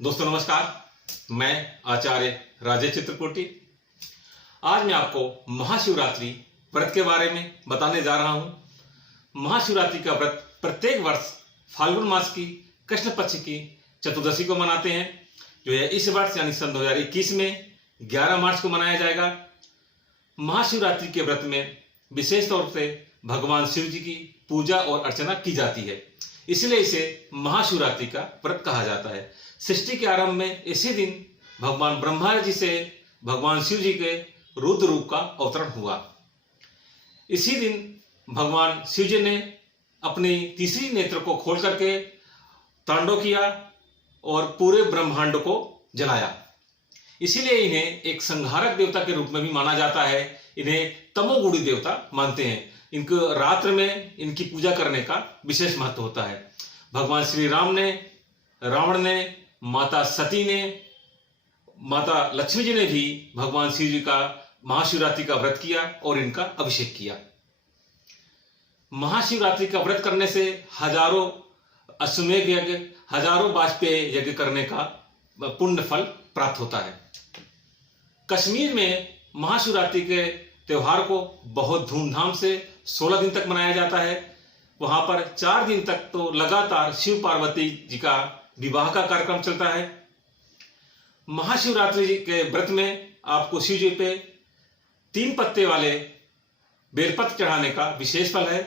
दोस्तों नमस्कार। मैं आचार्य राजेश चित्रकोटी आज मैं आपको महाशिवरात्रि व्रत के बारे में बताने जा रहा हूं। महाशिवरात्रि का व्रत प्रत्येक वर्ष फाल्गुन मास की कृष्ण पक्ष की चतुर्दशी को मनाते हैं, जो है इस वर्ष यानी सन 2021 में 11 मार्च को मनाया जाएगा। महाशिवरात्रि के व्रत में विशेष तौर से भगवान शिव जी की पूजा और अर्चना की जाती है, इसलिए इसे महाशिवरात्रि का व्रत कहा जाता है। सृष्टि के आरंभ में इसी दिन भगवान ब्रह्मा जी से भगवान शिव जी के रुद्र रूप का अवतरण हुआ। इसी दिन भगवान शिव जी ने अपनी तीसरी नेत्र को खोल करके तांडव किया और पूरे ब्रह्मांड को जलाया। इसीलिए इन्हें एक संहारक देवता के रूप में भी माना जाता है। इन्हें तमोगुणी देवता मानते हैं। इनको रात्र में इनकी पूजा करने का विशेष महत्व होता है। भगवान श्री राम ने, रावण ने, माता सती ने, माता लक्ष्मी जी ने भी भगवान शिव जी का महाशिवरात्रि का व्रत किया और इनका अभिषेक किया। महाशिवरात्रि का व्रत करने से हजारों अश्वमेध यज्ञ, हजारों वाजपेय यज्ञ करने का पुण्य फल प्राप्त होता है। कश्मीर में महाशिवरात्रि के त्योहार को बहुत धूमधाम से 16 दिन तक मनाया जाता है। वहां पर 4 दिन तक तो लगातार शिव पार्वती जी का विवाह का कार्यक्रम चलता है। महाशिवरात्रि के व्रत में आपको शिव जी पे 3 पत्ते वाले बेलपत्र चढ़ाने का विशेष फल है।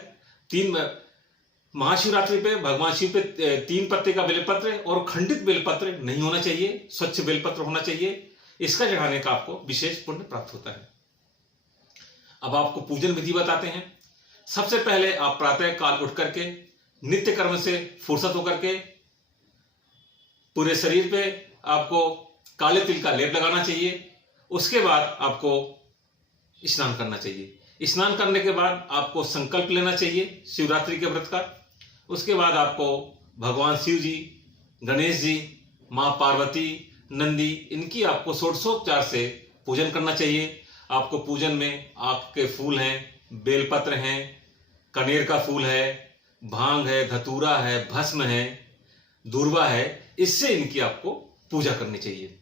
महाशिवरात्रि पे भगवान शिव पे 3 पत्ते का बेलपत्र और खंडित बेलपत्र नहीं होना चाहिए, स्वच्छ बेलपत्र होना चाहिए। इसका चढ़ाने का आपको विशेष पुण्य प्राप्त होता है। अब आपको पूजन विधि बताते हैं। सबसे पहले आप प्रातः काल उठ करके नित्य कर्म से फुर्सत होकर के पूरे शरीर पे आपको काले तिल का लेप लगाना चाहिए। उसके बाद आपको स्नान करना चाहिए। स्नान करने के बाद आपको संकल्प लेना चाहिए शिवरात्रि के व्रत का। उसके बाद आपको भगवान शिव जी, गणेश जी, माँ पार्वती, नंदी, इनकी आपको षोडशोपचार से पूजन करना चाहिए। आपको पूजन में आक के फूल हैं, बेलपत्र हैं, कनेर का फूल है, भांग है, धतूरा है, भस्म है, दूर्वा है, इससे इनकी आपको पूजा करनी चाहिए।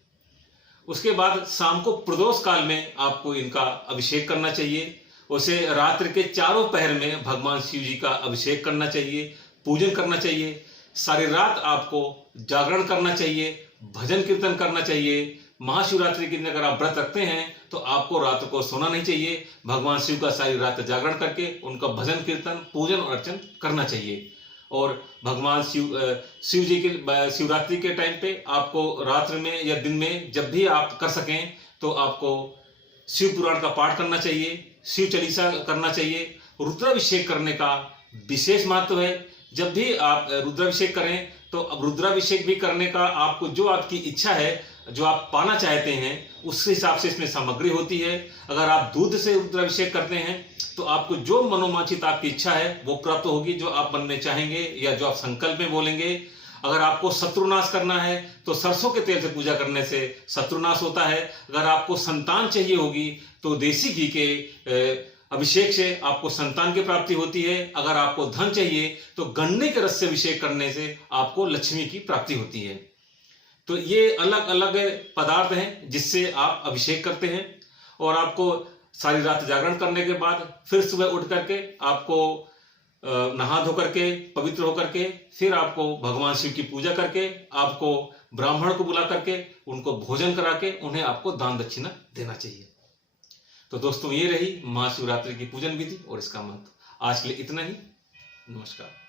उसके बाद शाम को प्रदोष काल में आपको इनका अभिषेक करना चाहिए। उसे रात्रि के चारों पहर में भगवान शिव जी का अभिषेक करना चाहिए, पूजन करना चाहिए। सारी रात आपको जागरण करना चाहिए, भजन कीर्तन करना चाहिए। महाशिवरात्रि के दिन अगर आप व्रत रखते हैं तो आपको रात को सोना नहीं चाहिए। भगवान शिव का सारी रात जागरण करके उनका भजन कीर्तन, पूजन और अर्चन करना चाहिए। और भगवान शिव जी के शिवरात्रि के टाइम पे आपको रात्र में या दिन में जब भी आप कर सकें तो आपको शिव पुराण का पाठ करना चाहिए, शिव चालीसा करना चाहिए। रुद्राभिषेक करने का विशेष महत्व है। जब भी आप रुद्राभिषेक करें तो अब रुद्राभिषेक भी करने का आपको जो आपकी इच्छा है, जो आप पाना चाहते हैं, उस हिसाब से इसमें सामग्री होती है। अगर आप दूध से रुद्राभिषेक करते हैं तो आपको जो मनोवांछित आपकी इच्छा है वो प्राप्त होगी, जो आप मन में चाहेंगे या जो आप संकल्प में बोलेंगे। अगर आपको शत्रुनाश करना है तो सरसों के तेल से पूजा करने से शत्रुनाश होता है। अगर आपको संतान चाहिए होगी तो देसी घी के अभिषेक से आपको संतान की प्राप्ति होती है। अगर आपको धन चाहिए तो गन्ने के रस से अभिषेक करने से आपको लक्ष्मी की प्राप्ति होती है। तो ये अलग अलग पदार्थ हैं जिससे आप अभिषेक करते हैं। और आपको सारी रात जागरण करने के बाद फिर सुबह उठ करके आपको नहा धो करके पवित्र होकर के फिर आपको भगवान शिव की पूजा करके आपको ब्राह्मण को बुला करके उनको भोजन करा के उन्हें आपको दान दक्षिणा देना चाहिए। तो दोस्तों ये रही महाशिवरात्रि की पूजन विधि और इसका महत्व। आज के लिए इतना ही। नमस्कार।